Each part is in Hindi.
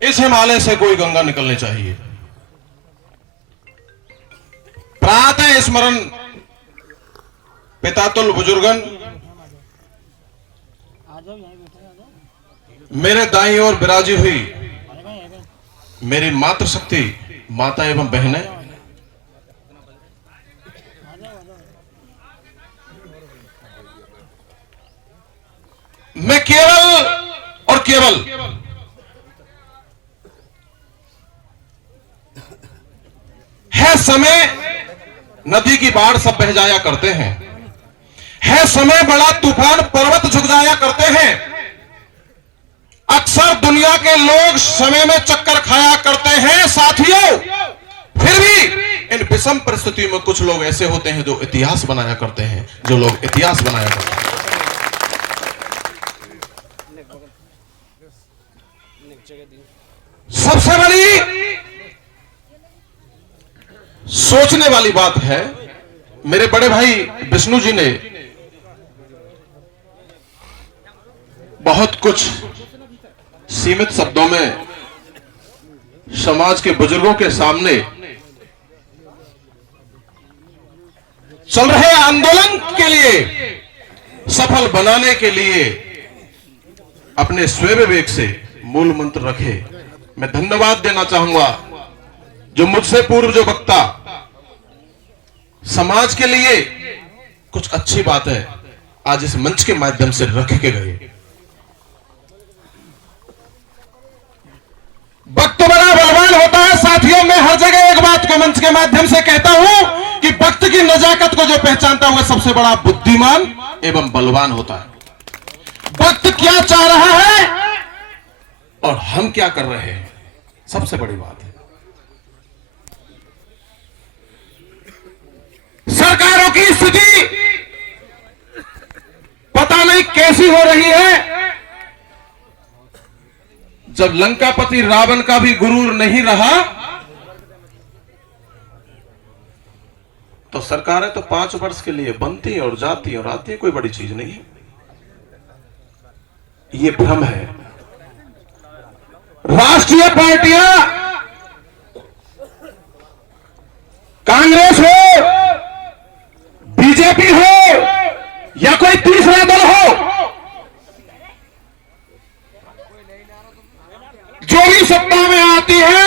इस हिमालय से कोई गंगा निकलनी चाहिए। प्रातः स्मरण पितातुल बुजुर्गन, मेरे दाईं ओर विराजी हुई मेरी मातृशक्ति माता एवं बहनें, मैं केवल और केवल है समय, नदी की बाढ़ सब बह जाया करते हैं, है समय बड़ा तूफान पर्वत झुक जाया करते हैं। अक्सर दुनिया के लोग समय में चक्कर खाया करते हैं साथियों, फिर भी इन विषम परिस्थितियों में कुछ लोग ऐसे होते हैं जो इतिहास बनाया करते हैं, जो लोग इतिहास बनाया करते हैं। सबसे बड़ी सोचने वाली बात है, मेरे बड़े भाई विष्णु जी ने बहुत कुछ सीमित शब्दों में समाज के बुजुर्गों के सामने चल रहे आंदोलन के लिए सफल बनाने के लिए अपने स्वयं विवेक से मूल मंत्र रखे। मैं धन्यवाद देना चाहूंगा जो मुझसे पूर्व जो वक्ता समाज के लिए कुछ अच्छी बात है आज इस मंच के माध्यम से रख के गए। वक्त बड़ा बलवान होता है साथियों, मैं हर जगह एक बात को मंच के माध्यम से कहता हूं कि वक्त की नजाकत को जो पहचानता हुआ सबसे बड़ा बुद्धिमान एवं बलवान होता है। वक्त क्या चाह रहा है और हम क्या कर रहे हैं, सबसे बड़ी बात है। सरकारों की स्थिति पता नहीं कैसी हो रही है। जब लंकापति रावण का भी गुरूर नहीं रहा तो सरकारें तो 5 वर्ष के लिए बनती और जाती और आती, कोई बड़ी चीज नहीं है। ये भ्रम है। राष्ट्रीय पार्टियां, कांग्रेस हो, बीजेपी हो या कोई तीसरा दल हो, जो भी सत्ता में आती है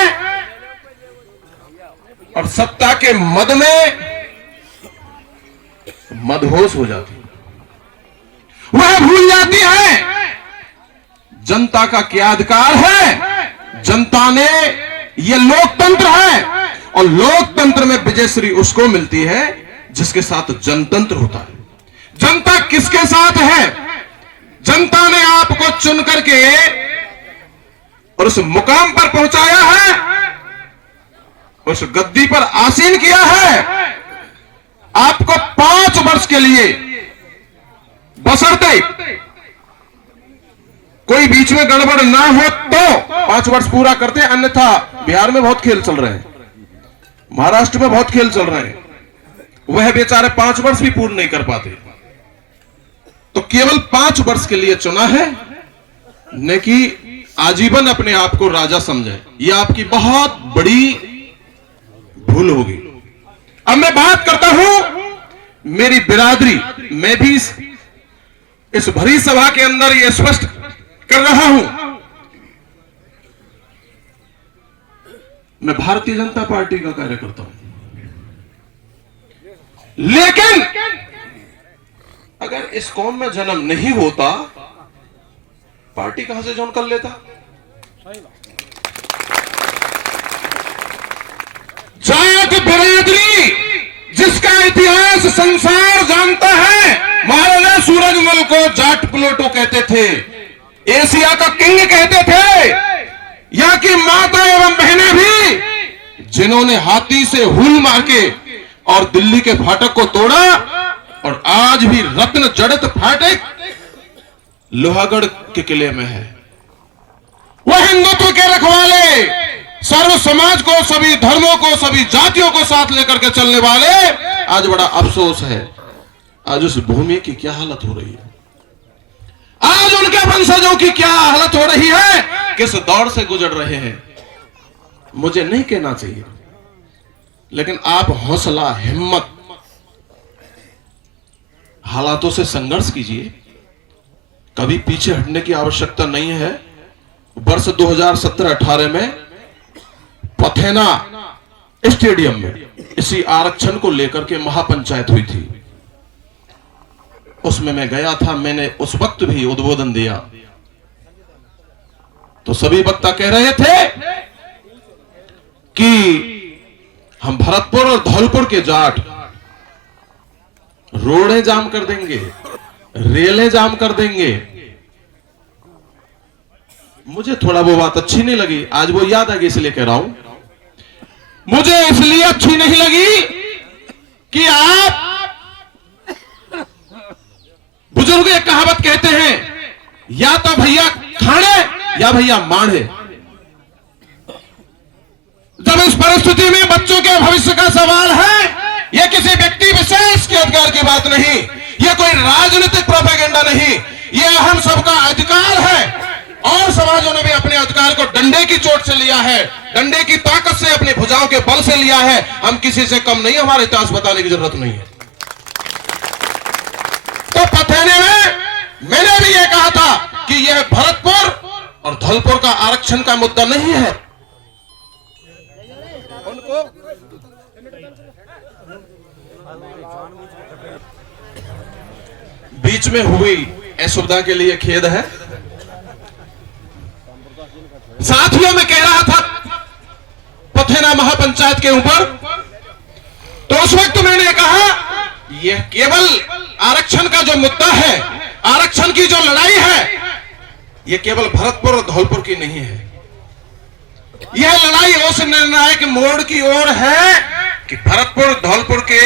और सत्ता के मद में मदहोश हो जाती है, वह भूल जाती है जनता का क्या अधिकार है। जनता ने, यह लोकतंत्र है और लोकतंत्र में विजयश्री उसको मिलती है जिसके साथ जनतंत्र होता है। जनता किसके साथ है? जनता ने आपको चुन करके और उस मुकाम पर पहुंचाया है, उस गद्दी पर आसीन किया है। आपको 5 वर्ष के लिए, बशर्ते कोई बीच में गड़बड़ ना हो तो 5 वर्ष पूरा करते, अन्यथा बिहार में बहुत खेल चल रहे हैं, महाराष्ट्र में बहुत खेल चल रहे हैं, वह बेचारे 5 वर्ष भी पूर्ण नहीं कर पाते। तो केवल 5 वर्ष के लिए चुना है, न कि आजीवन अपने आप को राजा समझे। यह आपकी बहुत बड़ी भूल होगी। अब मैं बात करता हूं मेरी बिरादरी, मैं भी इस भरी सभा के अंदर यह स्पष्ट कर रहा हूं, मैं भारतीय जनता पार्टी का कार्यकर्ता हूं, लेकिन अगर इस कौम में जन्म नहीं होता, पार्टी कहां से ज्वाइन कर लेता? जाट बिरादरी जिसका इतिहास संसार जानता है, महाराजा सूरजमल को जाट प्लूटो कहते थे, एशिया का किंग कहते थे। यहाँ की माता एवं बहनें भी जिन्होंने हाथी से हुल मार के और दिल्ली के फाटक को तोड़ा और आज भी रत्न जड़ित फाटक लोहागढ़ के किले में है, वह हिंदुत्व के रखवाले, सर्व समाज को, सभी धर्मों को, सभी जातियों को साथ लेकर के चलने वाले। आज बड़ा अफसोस है आज उस भूमि की क्या हालत हो रही है। आज उनके वंशजों की क्या हालत हो रही है, किस दौर से गुजर रहे हैं, मुझे नहीं कहना चाहिए। लेकिन आप हौसला, हिम्मत, हालातों से संघर्ष कीजिए। कभी पीछे हटने की आवश्यकता नहीं है। वर्ष 2017-18 में पथेना स्टेडियम में इसी आरक्षण को लेकर के महापंचायत हुई थी। उसमें मैं गया था, मैंने उस वक्त भी उद्बोधन दिया तो सभी वक्ता कह रहे थे कि हम भरतपुर और धौलपुर के जाट रोडें जाम कर देंगे, रेलें जाम कर देंगे। मुझे थोड़ा वो बात अच्छी नहीं लगी, आज वो याद आ गई इसलिए कह रहा हूं। मुझे इसलिए अच्छी नहीं लगी कि आप बुजुर्ग एक कहावत कहते हैं, या तो भैया खाने या भैया माढ़े। जब इस परिस्थिति में बच्चों के भविष्य का सवाल है, यह किसी व्यक्ति विशेष के अधिकार की बात नहीं, यह कोई राजनीतिक प्रोपेगेंडा नहीं, यह हम सबका अधिकार है। और समाजों ने भी अपने अधिकार को डंडे की चोट से लिया है, डंडे की ताकत से, अपनी भुजाओं के बल से लिया है। हम किसी से कम नहीं, हमारा इतिहास बताने की जरूरत नहीं है। तो पथेने में मैंने भी यह कहा था कि यह भरतपुर और धौलपुर का आरक्षण का मुद्दा नहीं है। बीच में हुई असुविधा के लिए खेद है। साथियों में कह रहा था पथेना महापंचायत के ऊपर, तो उस वक्त मैंने कहा यह केवल आरक्षण का जो मुद्दा है, आरक्षण की जो लड़ाई है, यह केवल भरतपुर और धौलपुर की नहीं है। यह लड़ाई उस निर्णायक मोड़ की ओर है कि भरतपुर धौलपुर के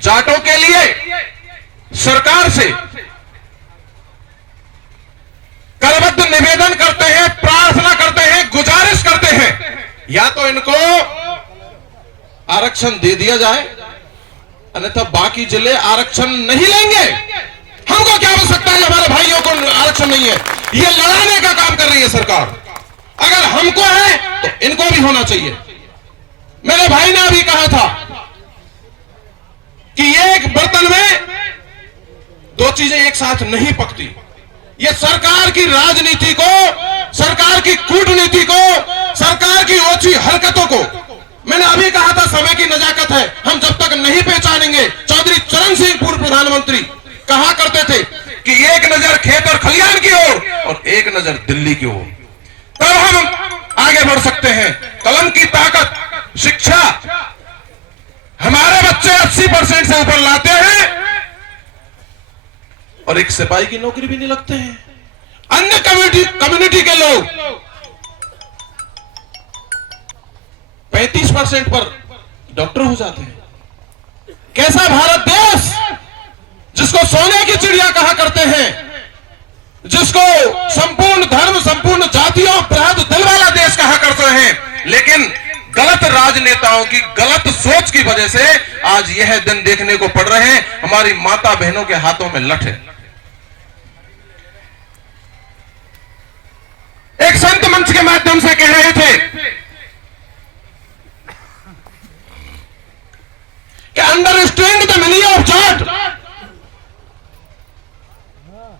जाटों के लिए सरकार से करबद्ध निवेदन करते हैं, प्रार्थना करते हैं, गुजारिश करते हैं, या तो इनको आरक्षण दे दिया जाए, अन्यथा बाकी जिले आरक्षण नहीं लेंगे। हमको क्या आवश्यकता है, हमारे भाइयों को आरक्षण नहीं है। ये लड़ाने का काम कर रही है सरकार। अगर हमको है तो इनको भी होना चाहिए। मेरे भाई ने अभी कहा था कि एक बर्तन में दो चीजें एक साथ नहीं पकती। ये सरकार की राजनीति को, सरकार की कूटनीति को, सरकार की ओछी हरकतों को, मैंने अभी कहा था समय की नजाकत है, हम जब तक नहीं पहचानेंगे। चौधरी चरण सिंह पूर्व प्रधानमंत्री कहा करते थे कि एक नजर खेत और खलियान की ओर और एक नजर दिल्ली की ओर, तब हम आगे बढ़ सकते हैं। कलम की ताकत, शिक्षा, हमारे बच्चे 80% से ऊपर लाते हैं और एक सिपाही की नौकरी भी नहीं लगते हैं। अन्य कम्युनिटी के लोग 35% पर डॉक्टर हो जाते हैं। कैसा भारत देश, जिसको सोने की चिड़िया कहा करते हैं, जिसको संपूर्ण धर्म, संपूर्ण जातियों, बृहद दिल वाला देश कहा करते हैं, लेकिन गलत राजनेताओं की गलत सोच की वजह से आज यह दिन देखने को पड़ रहे हैं। हमारी माता बहनों के हाथों में लठ है। एक संत मंच के माध्यम से कह रहे थे कि understand the meaning of Jat.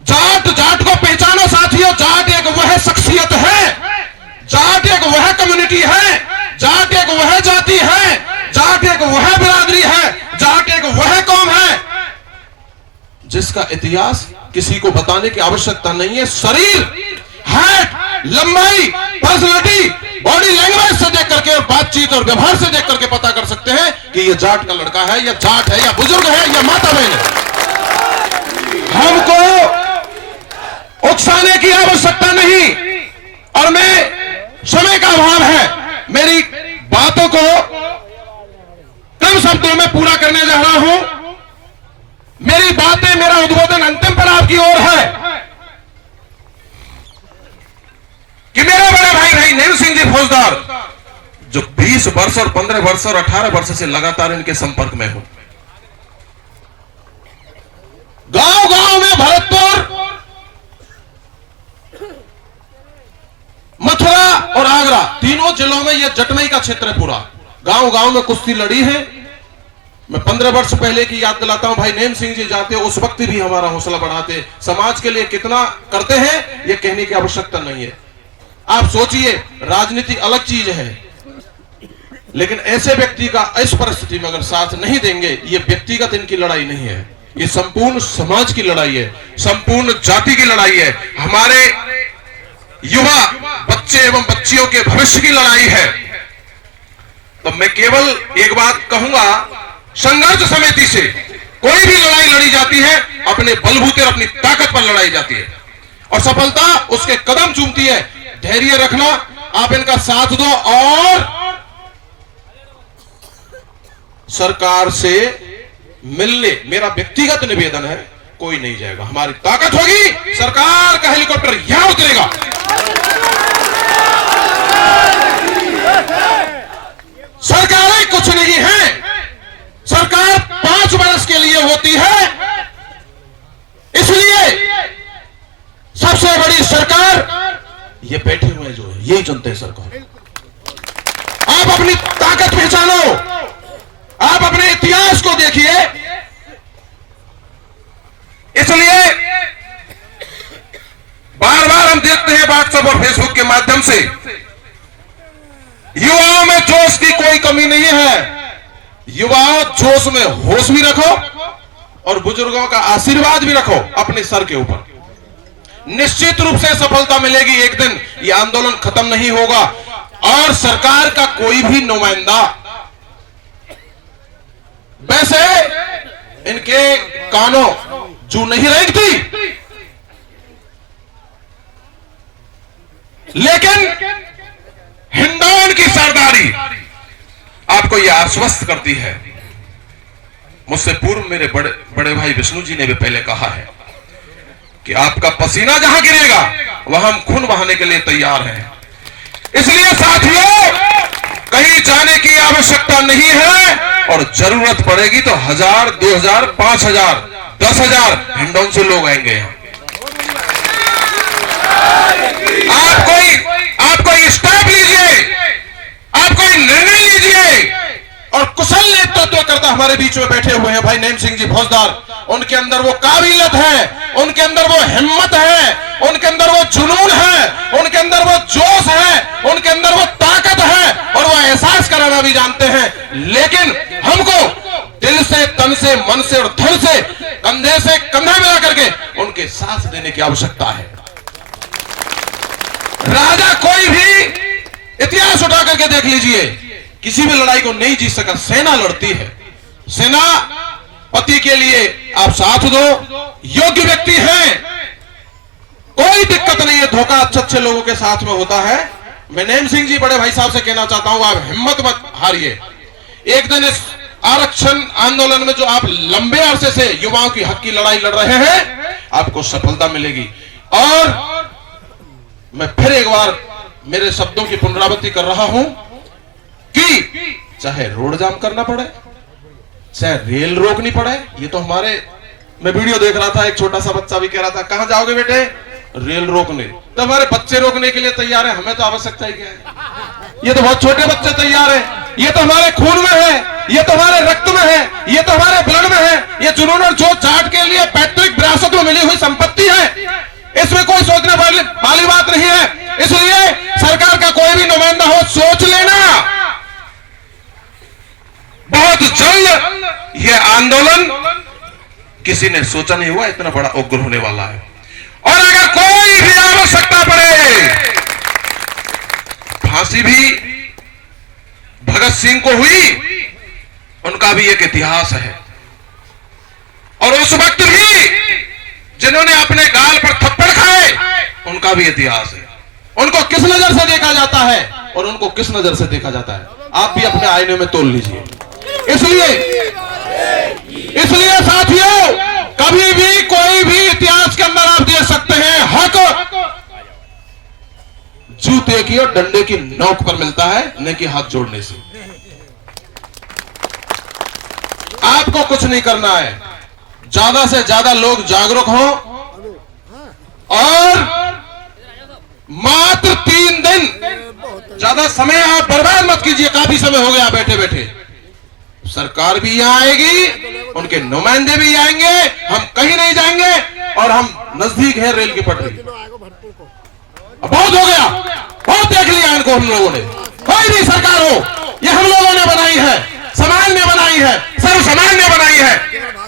Jat, Jat को पहचानो साथियों। जाट एक वह शख्सियत है, जाट एक वह कम्युनिटी है, जाट एक वह जाति है, जाट एक वह बिरादरी है, जाट एक वह कौम है जिसका इतिहास किसी को बताने की आवश्यकता नहीं है। शरीर, हाइट, लंबाई, पर्सनालिटी, बॉडी लैंग्वेज से देख करके और बातचीत और व्यवहार से देख करके पता कर सकते हैं कि यह जाट का लड़का है, या जाट है, या बुजुर्ग है, या माता बहन है। हमको उकसाने की आवश्यकता नहीं। और मैं, समय का अभाव है, मेरी बातों को कम शब्दों में पूरा करने जा रहा हूं। मेरी बातें, मेरा उद्बोधन अंतिम पड़ाव की ओर है कि मेरे बड़े भाई नेहरू सिंह जी फौजदार, जो 20 वर्ष और 15 वर्ष और 18 वर्ष से लगातार इनके संपर्क में हो, गांव गांव में भरतपुर राजा, तीनों जिलों में यह जटमई का क्षेत्र है पूरा, गांव गांव में कुश्ती लड़ी है। मैं 15 वर्ष पहले की याद दिलाता हूं, भाई नेम सिंह जी जाते उस वक्त भी हमारा हौसला बढ़ाते, समाज के लिए कितना करते हैं यह कहने की आवश्यकता नहीं है। आप सोचिए, राजनीति अलग चीज है, लेकिन ऐसे व्यक्ति का इस परिस्थिति में अगर साथ नहीं देंगे, ये व्यक्तिगत इनकी लड़ाई नहीं है, ये संपूर्ण समाज की लड़ाई है, संपूर्ण जाति की लड़ाई है, हमारे युवा बच्चे एवं बच्चियों के भविष्य की लड़ाई है। तो मैं केवल एक बात कहूंगा, संघर्ष समिति से कोई भी लड़ाई लड़ी जाती है अपने बलबूते और अपनी ताकत पर लड़ाई जाती है, और सफलता उसके कदम चूमती है। धैर्य रखना, आप इनका साथ दो, और सरकार से मिलने मेरा व्यक्तिगत निवेदन है, कोई नहीं जाएगा, हमारी ताकत होगी, सरकार का हेलीकॉप्टर यहां उतरेगा। सरकारें कुछ नहीं है, सरकार 5 वर्ष के लिए होती है, इसलिए सबसे बड़ी सरकार ये बैठे हुए जो है यही जनता है सरकार। आप अपनी ताकत पहचानो, आप अपने इतिहास को देखिए। इसलिए बार बार हम देखते हैं व्हाट्सएप और फेसबुक के माध्यम से, युवाओं में जोश की कोई कमी नहीं है, युवाओं जोश में होश भी रखो और बुजुर्गों का आशीर्वाद भी रखो अपने सर के ऊपर। निश्चित रूप से सफलता मिलेगी, एक दिन ये आंदोलन खत्म नहीं होगा, और सरकार का कोई भी नुमाइंदा, वैसे इनके कानों जू नहीं रेंगती, लेकिन हिंडौन की सरदारी आपको यह आश्वस्त करती है। मुझसे पूर्व मेरे बड़े भाई विष्णु जी ने भी पहले कहा है कि आपका पसीना जहां गिरेगा वहां हम खून बहाने के लिए तैयार हैं। इसलिए साथियों, कहीं जाने की आवश्यकता नहीं है, और जरूरत पड़ेगी तो 1000, 2000, 5000, 10,000 हिंडौन से लोग आएंगे यहाँ। आप कोई स्टेप लीजिए, आप कोई निर्णय लीजिए, और कुशल नेतृत्व करता हमारे बीच में बैठे हुए हैं भाई नेम सिंह जी फौजदार। उनके अंदर वो काबिलियत है, उनके अंदर वो हिम्मत है, उनके अंदर वो जुनून है, उनके अंदर वो जोश है, उनके अंदर वो ताकत है, और वो एहसास कराना भी जानते हैं। लेकिन हमको दिल से, तन से, मन से और धन से, कंधे से कंधा मिला करके उनके साथ देने की आवश्यकता है। राजा कोई भी इतिहास उठा करके देख लीजिए, किसी भी लड़ाई को नहीं जीत सका, सेना लड़ती है। सेना पति के लिए आप साथ दो, योग्य व्यक्ति हैं, कोई दिक्कत नहीं है, धोखा अच्छे लोगों के साथ में होता है। मैं नेम सिंह जी बड़े भाई साहब से कहना चाहता हूं, आप हिम्मत मत हारिए। एक दिन इस आरक्षण आंदोलन में जो आप लंबे अरसे से युवाओं की हक की लड़ाई लड़ रहे हैं, आपको सफलता मिलेगी। और मैं फिर एक बार मेरे शब्दों की पुनरावृत्ति कर रहा हूं कि चाहे रोड जाम करना पड़े, चाहे रेल रोकनी पड़े, ये तो हमारे, मैं वीडियो देख रहा था, एक छोटा सा बच्चा भी कह रहा था कहां जाओगे बेटे, रेल रोकने। तो हमारे बच्चे रोकने के लिए तैयार है, हमें तो आवश्यकता ही क्या है, ये तो बहुत छोटे बच्चे तैयार है, ये तो हमारे खून में है, ये तो हमारे रक्त में है, ये तो हमारे ब्लड में है, ये जुनून और जोश जाट के लिए पैतृक विरासत में मिली हुई संपत्ति है, इसमें कोई सोचने वाली बात नहीं है। इसलिए सरकार का कोई भी नुमाइंदा हो, सोच लेना, बहुत जल्द यह आंदोलन किसी ने सोचा नहीं हुआ इतना बड़ा उग्र होने वाला है। और अगर कोई भी आवश्यकता पड़े, फांसी भी भगत सिंह को हुई, उनका भी एक इतिहास है, और उस वक्त भी जिन्होंने अपने गाल पर थप्पड़ खाए, उनका भी इतिहास है। उनको किस नजर से देखा जाता है और उनको किस नजर से देखा जाता है, आप भी अपने आईने में तोल लीजिए। इसलिए साथियों, कभी भी कोई भी इतिहास के अंदर आप देख सकते हैं, हक जूते की और डंडे की नोक पर मिलता है, न कि हाथ जोड़ने से। आपको कुछ नहीं करना है, ज्यादा से ज्यादा लोग जागरूक हों, और मात्र 3 दिन ज्यादा समय आप बर्बाद मत कीजिए, काफी समय हो गया बैठे बैठे। सरकार भी यहाँ आएगी, उनके नुमाइंदे भी आएंगे, हम कहीं नहीं जाएंगे और हम नजदीक है रेल की पटरी। बहुत हो गया, बहुत देख लिया इनको हम लोगों ने। कोई भी सरकार हो, ये हम लोगों ने बनाई है, समाज ने बनाई है, सर्व समाज ने बनाई है।